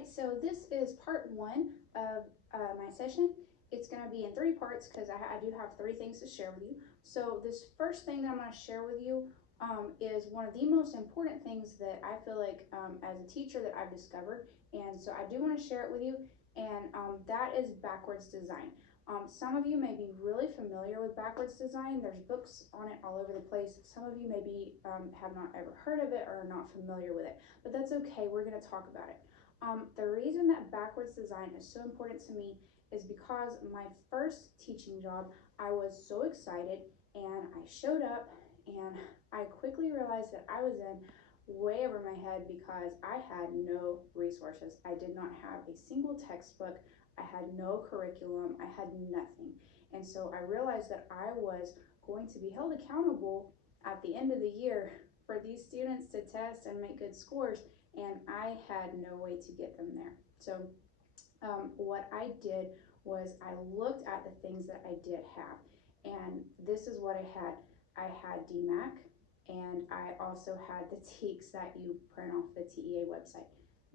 right, so this is part one of my session. It's going to be in three parts because I do have three things to share with you. So this first thing that I'm going to share with you is one of the most important things that I feel like as a teacher that I've discovered. And so I do want to share it with you, and that is backwards design. Some of you may be really familiar with backwards design. There's books on it all over the place. Some of you maybe have not ever heard of it or are not familiar with it, but that's okay. We're going to talk about it. The reason that backwards design is so important to me is because my first teaching job, I was so excited and I showed up and I quickly realized that I was in way over my head because I had no resources. I did not have a single textbook. I had no curriculum. I had nothing. And so I realized that I was going to be held accountable at the end of the year for these students to test and make good scores, and I had no way to get them there. So what I did was I looked at the things that I did have, and this is what I had. I had DMAC, and I also had the TEKS that you print off the TEA website.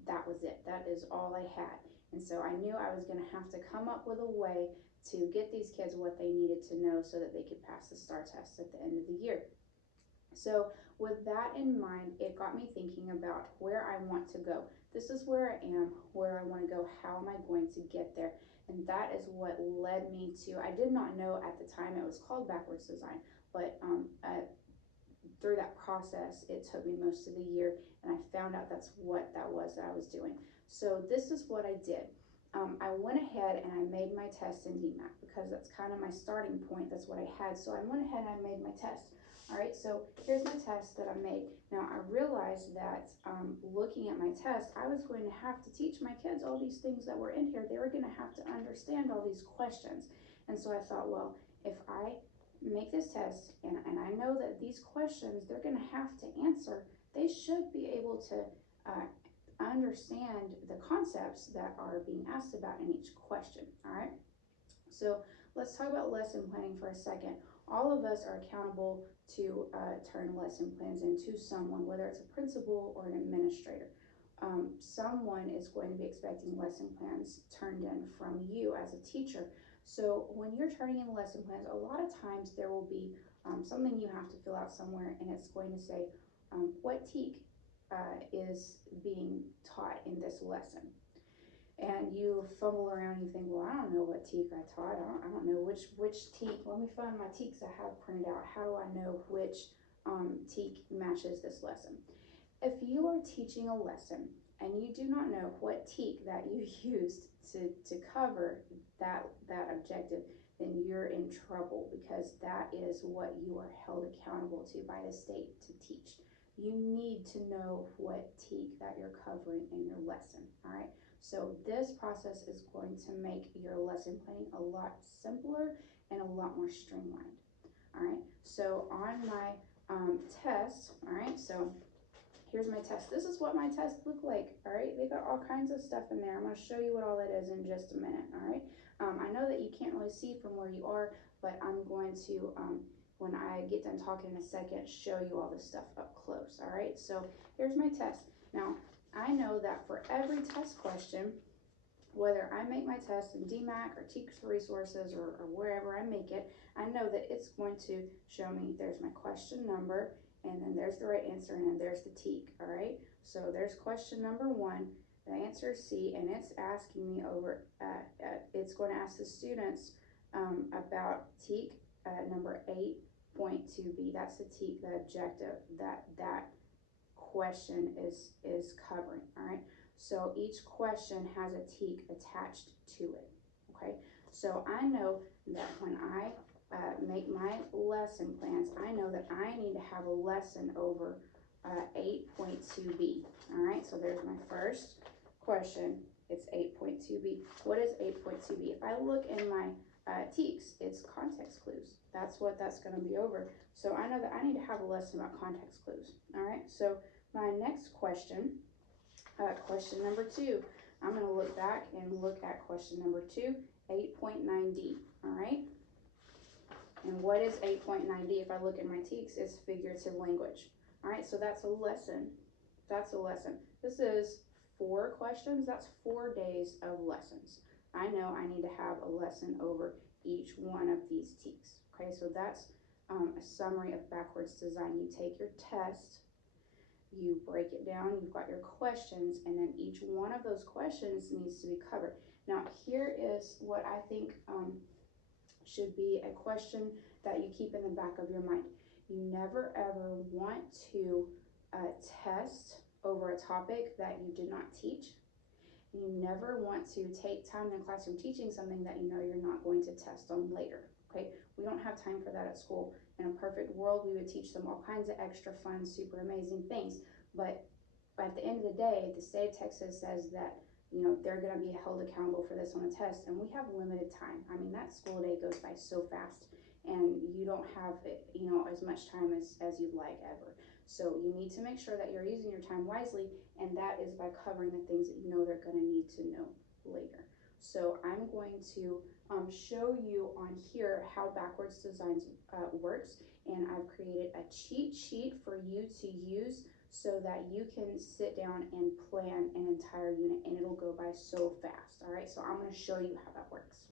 That was it. That is all I had. And so I knew I was going to have to come up with a way to get these kids what they needed to know so that they could pass the STAR test at the end of the year. So with that in mind, it got me thinking about where I want to go. This is where I am, where I want to go, how am I going to get there? And that is what led me to, I did not know at the time it was called backwards design, but through that process, it took me most of the year, and I found out that's what that was that I was doing. So this is what I did. I went ahead and I made my test in DMAC because that's kind of my starting point. That's what I had. So I went ahead and I made my test. All right, so here's my test that I made. Now I realized that looking at my test, I was going to have to teach my kids all these things that were in here. They were going to have to understand all these questions. And so I thought, well, if I make this test and I know that these questions they're going to have to answer, they should be able to understand the concepts that are being asked about in each question. All right, so let's talk about lesson planning for a second. All of us are accountable to turn lesson plans into someone, whether it's a principal or an administrator. Someone is going to be expecting lesson plans turned in from you as a teacher. So when you're turning in lesson plans, a lot of times there will be something you have to fill out somewhere, and it's going to say what TEK is being taught in this lesson. And you fumble around, you think, well, I don't know what TEK I taught. I don't know which TEK. Let me find my TEKs I have printed out. How do I know which TEK matches this lesson? If you are teaching a lesson and you do not know what TEK that you used to cover that objective, then you're in trouble, because that is what you are held accountable to by the state to teach. You need to know what TEK that you're covering in your lesson, all right? So this process is going to make your lesson planning a lot simpler and a lot more streamlined, all right? So on my test, all right, so here's my test. This is what my test looked like, all right? They got all kinds of stuff in there. I'm gonna show you what all that is in just a minute, all right? I know that you can't really see from where you are, but I'm going to, when I get done talking in a second, show you all this stuff up close, all right? So here's my test. Now, I know that for every test question, whether I make my test in DMAC or TEKS Resources or wherever I make it, I know that it's going to show me there's my question number, and then there's the right answer, and then there's the TEK, all right? So there's question number 1, the answer is C, and it's asking me over, it's going to ask the students about TEK number 8.2b. That's the TEK, the objective that question is covering, all right? So each question has a TEK attached to it, okay? So I know that when I make my lesson plans, I know that I need to have a lesson over 8.2b, all right? So there's my first question, it's 8.2b. What is 8.2b? If I look in my TEKS, it's context clues. That's what that's gonna be over. So I know that I need to have a lesson about context clues, all right? So my next question, question number 2, I'm going to look back and look at question number 2, 8.9d, all right? And what is 8.9d? If I look at my TEKS, it's figurative language, all right? So that's a lesson. That's a lesson. This is 4 questions, that's 4 days of lessons. I know I need to have a lesson over each one of these TEKS. Okay, so that's a summary of backwards design. You take your test, you break it down, you've got your questions, and then each one of those questions needs to be covered. Now, here is what I think should be a question that you keep in the back of your mind. You never ever want to test over a topic that you did not teach. You never want to take time in the classroom teaching something that you know you're not going to test on later. Okay, we don't have time for that at school. In a perfect world, we would teach them all kinds of extra fun, super amazing things. But at the end of the day, the state of Texas says that, you know, they're going to be held accountable for this on a test, and we have limited time. I mean, that school day goes by so fast, and you don't have, you know, as much time as you'd like ever. So you need to make sure that you're using your time wisely, and that is by covering the things that you know they're going to need to know later. So I'm going to show you on here how backwards designs works, and I've created a cheat sheet for you to use so that you can sit down and plan an entire unit, and it'll go by so fast. All right, so I'm going to show you how that works.